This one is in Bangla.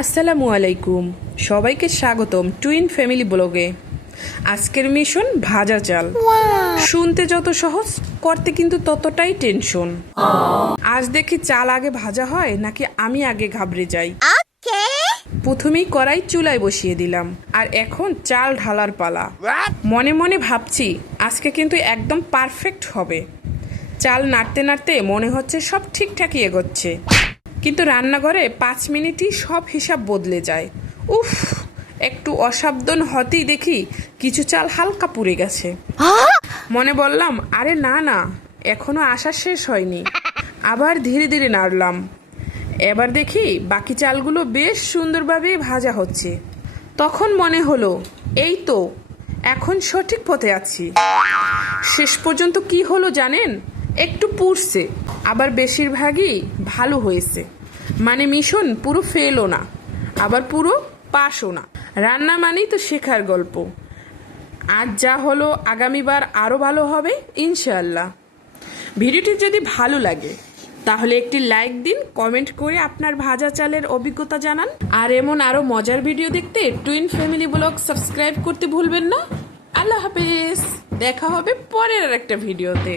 আসসালামু আলাইকুম, সবাইকে স্বাগতম টুইন ফ্যামিলি ব্লগে। আজকের মিশন ভাজা চাল। শুনতে যত সহজ, করতে কিন্তু ততটাই টেনশন। আজ দেখি চাল আগে ভাজা হয় নাকি আমি আগে ঘাবড়ে যাই। প্রথমেই কড়াই চুলায় বসিয়ে দিলাম, আর এখন চাল ঢালার পালা। মনে মনে ভাবছি আজকে কিন্তু একদম পারফেক্ট হবে। চাল নাড়তে নাড়তে মনে হচ্ছে সব ঠিকঠাকই এগোচ্ছে, কিন্তু রান্নাঘরে 5 মিনিটই সব হিসাব বদলে যায়। উফ, একটু অসাবধান হতেই দেখি কিছু চাল হালকা পুড়ে গেছে। মনে বললাম, আরে না না, এখনো আসা শেষ হয়নি। আবার ধীরে ধীরে নাড়লাম। এবার দেখি বাকি চালগুলো বেশ সুন্দরভাবে ভাজা হচ্ছে। তখন মনে হলো, এই তো, এখন সঠিক পথে আছি। শেষ পর্যন্ত কি হলো জানেন? একটু পুড়ছে, আবার বেশিরভাগই ভালো হয়েছে। মানে মিশন পুরো ফেলও না, আবার পুরো পাসও না। রান্না মানেই তো শেখার গল্প। আজ যা হলো আগামীবার আরও ভালো হবে ইনশাআল্লাহ। ভিডিওটি যদি ভালো লাগে তাহলে একটি লাইক দিন, কমেন্ট করে আপনার ভাজা চালের অভিজ্ঞতা জানান। আর এমন আরও মজার ভিডিও দেখতে টুইন ফ্যামিলি ব্লগ সাবস্ক্রাইব করতে ভুলবেন না। আল্লাহ হাফেজ, দেখা হবে পরের একটা ভিডিওতে।